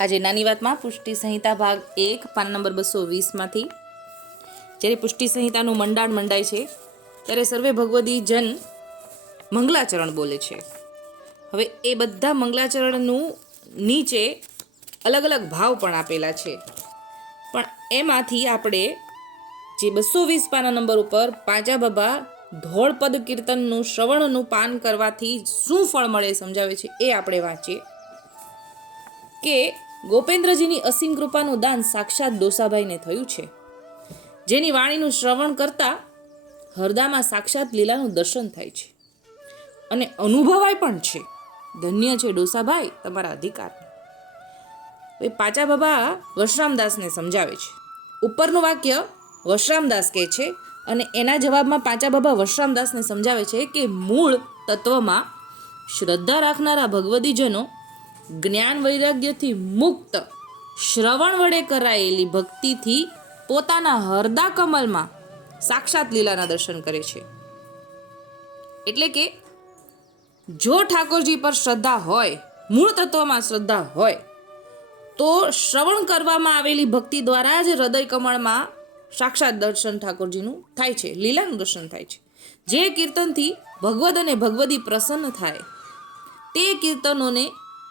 આજે નાની વાતમાં પુષ્ટિ સંહિતા ભાગ એક, પાન નંબર બસો વીસમાંથી. જ્યારે પુષ્ટિ સંહિતાનું મંડાણ મંડાય છે, ત્યારે સર્વે ભગવદી જન મંગલાચરણ બોલે છે. હવે એ બધા મંગલાચરણનું નીચે અલગ અલગ ભાવ પણ આપેલા છે. પણ એમાંથી આપણે જે બસો વીસ પાના નંબર ઉપર પાંચા બાબા ધોળપદ કીર્તનનું શ્રવણનું પાન કરવાથી શું ફળ મળે સમજાવે છે એ આપણે વાંચીએ. કે ગોપેન્દ્રજીની અસીમ કૃપાનું દાન સાક્ષાત ડોસાભાઈને થયું છે. જેની વાણીનું શ્રવણ કરતા હરદામાં સાક્ષાત લીલાનું દર્શન થાય છે. અને અનુભવાય પણ છે. ધન્ય છે ડોસાભાઈ તમારા અધિકાર એ પાચા બાબા વશરામદાસને સમજાવે છે. ઉપરનું વાક્ય વશરામદાસ કહે છે અને એના જવાબમાં પાંચા બાબા વશરામદાસને સમજાવે છે કે મૂળ તત્વમાં શ્રદ્ધા રાખનારા ભગવદીજનો જ્ઞાન વૈરાગ્યથી મુક્ત શ્રવણ વડે કરાયેલી ભક્તિથી પોતાના હરદા કમલમાં સાક્ષાત લીલાના દર્શન કરે છે. એટલે કે, જો ઠાકોરજી પર શ્રદ્ધા હોય, મૂળ તત્વમાં શ્રદ્ધા હોય, તો શ્રવણ કરવામાં આવેલી ભક્તિ દ્વારા જ હૃદય કમળમાં સાક્ષાત દર્શન ઠાકોરજીનું થાય છે, લીલાનું દર્શન થાય છે. જે કીર્તનથી ભગવદ અને ભગવદી પ્રસન્ન થાય, તે કીર્તનોને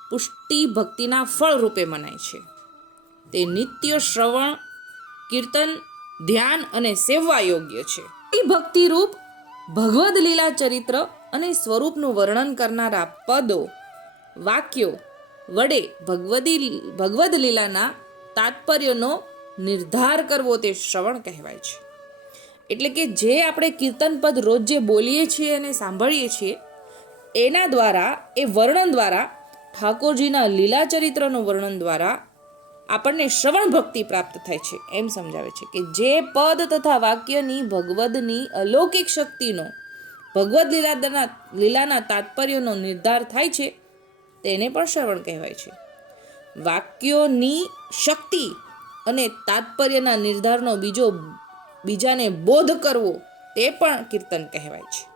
પુષ્ટિ ભક્તિના ફળ રૂપે મનાય છે. તે નિત્ય શ્રવણ, કીર્તન, ધ્યાન અને સેવવા યોગ્ય છે. એ ભક્તિરૂપ ભગવદ લીલા ચરિત્ર અને સ્વરૂપનું વર્ણન કરનારા પદો, વાક્યો વડે ભગવદી ભગવદ લીલાના તાત્પર્યનો નિર્ધાર કરવો તે શ્રવણ કહેવાય છે. એટલે કે જે આપણે કીર્તન પદ રોજ જે બોલીએ છીએ અને સાંભળીએ છીએ, એના દ્વારા, એ વર્ણન દ્વારા ઠાકોરજીના લીલા ચરિત્રનું વર્ણન દ્વારા આપણને શ્રવણ ભક્તિ પ્રાપ્ત થાય છે. એમ સમજાવે છે કે જે પદ તથા વાક્યની ભગવદની અલૌકિક શક્તિનો, ભગવદ લીલાના લીલાના તાત્પર્યનો નિર્ધાર થાય છે, તેને પણ શ્રવણ કહેવાય છે. વાક્યોની શક્તિ અને તાત્પર્યના નિર્ધારનો બીજો, બીજાને બોધ કરવો તે પણ કીર્તન કહેવાય છે.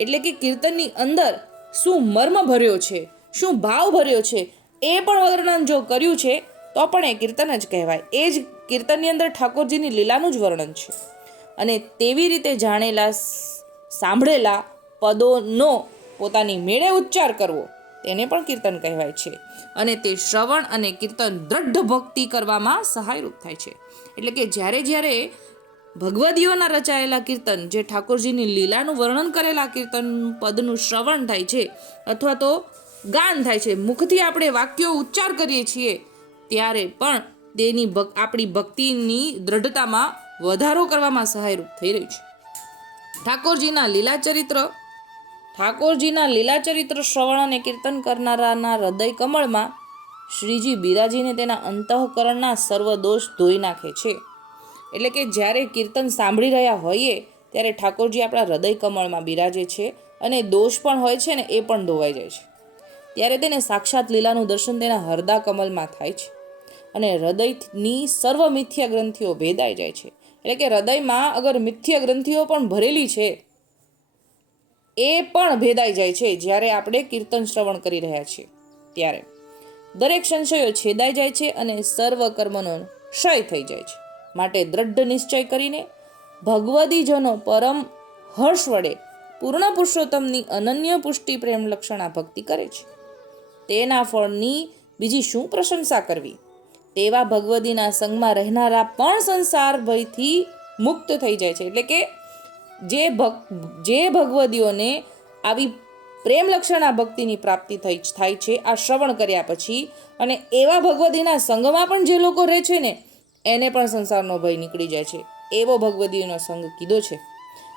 એટલે કે કીર્તનની અંદર શું મર્મ ભર્યો છે શું ભાવ ભર્યો છે? એ પણ વર્ણન જો કર્યું છે, તો પણ એ કીર્તન જ કહેવાય. એ જ કીર્તનની અંદર ઠાકોરજીની લીલાનું જ વર્ણન છે. અને તેવી રીતે જાણેલા સાંભળેલા પદોનો પોતાની મેળે ઉચ્ચાર કરવો, તેને પણ કીર્તન કહેવાય છે. અને તે શ્રવણ અને કીર્તન દ્રઢ ભક્તિ કરવામાં સહાયરૂપ થાય છે. એટલે કે જ્યારે જ્યારે ભગવદીઓના રચાયેલા કીર્તન, જે ઠાકોરજીની લીલાનું વર્ણન કરેલા કીર્તન પદનું શ્રવણ થાય છે, અથવા તો ગાન થાય છે. મુખથી આપણે વાક્યો ઉચ્ચાર કરીએ છીએ ત્યારે પણ તેની આપણી ભક્તિની દ્રઢતામાં વધારો કરવામાં સહાયરૂપ થઈ રહ્યું છે. ઠાકોરજીના લીલા ચરિત્ર, ઠાકોરજીના લીલા ચરિત્ર શ્રવણ અને કીર્તન કરનારાના હૃદય કમળમાં શ્રીજી બિરાજીને તેના અંતઃકરણના સર્વ દોષ ધોઈ નાખે છે. એટલે કે જ્યારે કીર્તન સાંભળી રહ્યા હોઈએ ત્યારે ઠાકોરજી આપણા હૃદય કમળમાં બિરાજે છે અને દોષ પણ હોય છે ને એ પણ ધોવાઈ જાય છે. ત્યારે તેને સાક્ષાત લીલાનું દર્શન તેના હરદા કમલમાં થાય છે અને હૃદયની સર્વ મિથ્યા ગ્રંથિઓ ભેદાઈ જાય છે. એટલે કે હૃદયમાં અગર મિથ્ય ગ્રંથિઓ પણ ભરેલી છે, એ પણ ભેદાઈ જાય છે જ્યારે આપણે કીર્તન શ્રવણ કરી રહ્યા છીએ ત્યારે. દરેક સંશયો છેદાઈ જાય છે અને સર્વ કર્મનો ક્ષય થઈ જાય છે. માટે દ્રઢ નિશ્ચય કરીને ભગવદીજનો પરમ હર્ષ વડે પૂર્ણ પુરુષોત્તમની અનન્ય પુષ્ટિ પ્રેમ લક્ષણા ભક્તિ કરે છે. તેના ફળની બીજી શું પ્રશંસા કરવી? તેવા ભગવદીના સંગમાં રહેનારા પણ સંસાર ભયથી મુક્ત થઈ જાય છે. એટલે કે જે ભક જે ભગવદીઓને આવી પ્રેમલક્ષણા ભક્તિની પ્રાપ્તિ થઈ થાય છે, આ શ્રવણ કર્યા પછી અને એવા ભગવદીના સંગમાં પણ જે લોકો રહે છે ને, એને પણ સંસારનો ભય નીકળી જાય છે. એવો ભગવદીનો સંગ કીધો છે.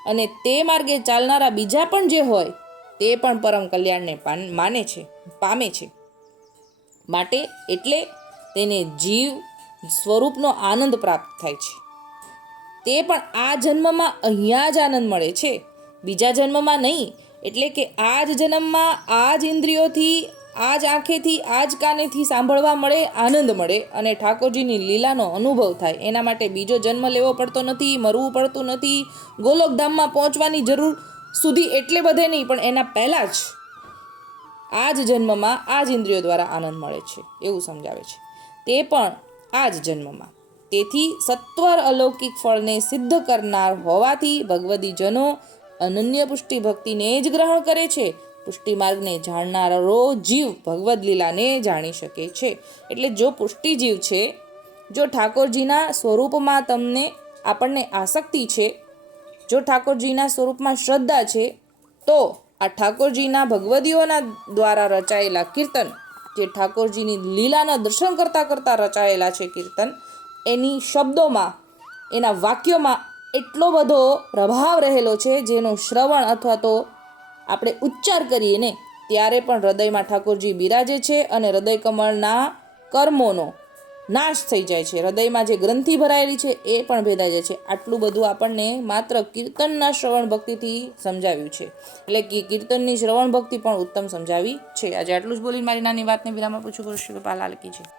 અને તે માર્ગે ચાલનારા બીજા પણ જે હોય તે પણ પરમ કલ્યાણને માને છે, પામે છે. માટે એટલે તેને જીવ સ્વરૂપનો આનંદ પ્રાપ્ત થાય છે. તે પણ આ જન્મમાં અહીંયા જ આનંદ મળે છે. બીજા જન્મમાં નહીં, એટલે કે આ જ જન્મમાં આ જ ઇન્દ્રિયોથી, આ જ આંખેથી, આ જ કાનેથી સાંભળવા મળે, આનંદ મળે અને ઠાકોરજીની લીલાનો અનુભવ થાય. એના માટે બીજો જન્મ લેવો પડતો નથી, મરવું પડતું નથી. ગોલોકધામમાં પહોંચવાની જરૂર સુધી એટલે બધે નહીં, પણ એના પહેલાં જ આ જ જન્મમાં આ જ ઇન્દ્રિયો દ્વારા આનંદ મળે છે, એવું સમજાવે છે. તે પણ આ જ જન્મમાં. તેથી સત્વર અલૌકિક ફળને સિદ્ધ કરનાર હોવાથી ભગવદીજનો અનન્ય પુષ્ટિ ભક્તિને જ ગ્રહણ કરે છે. પુષ્ટિ માર્ગને જાણનારો જીવ ભગવદ લીલાને જાણી શકે છે. એટલે જો પુષ્ટિ જીવ છે, જો ઠાકોરજીના સ્વરૂપમાં તમને આપણને આસક્તિ છે જો ઠાકોરજીના સ્વરૂપમાં શ્રદ્ધા છે, તો આ ઠાકોરજીના ભગવદીઓના દ્વારા રચાયેલા કીર્તન, જે ઠાકોરજીની લીલાના દર્શન કરતાં કરતાં રચાયેલા છે કીર્તન, એની શબ્દોમાં, એના વાક્યોમાં એટલો બધો પ્રભાવ રહેલો છે, જેનો શ્રવણ અથવા તો આપણે ઉચ્ચાર કરીએ ને, ત્યારે પણ હૃદયમાં ઠાકોરજી બિરાજે છે અને હૃદય કમળના કર્મોનો નાશ થઈ જાય છે. હૃદયમાં જે ગ્રંથિ ભરાયેલી છે, એ પણ ભેદાઈ જાય છે. આટલું બધું આપણને માત્ર કીર્તનના શ્રવણ ભક્તિથી સમજાવ્યું છે. એટલે કે કીર્તનની શ્રવણ ભક્તિ પણ ઉત્તમ સમજાવી છે. આજે આટલું જ બોલીને મારી નાની વાતને વિરામ આપું છું. ગુરુ શ્રી કૃપાલાલ છે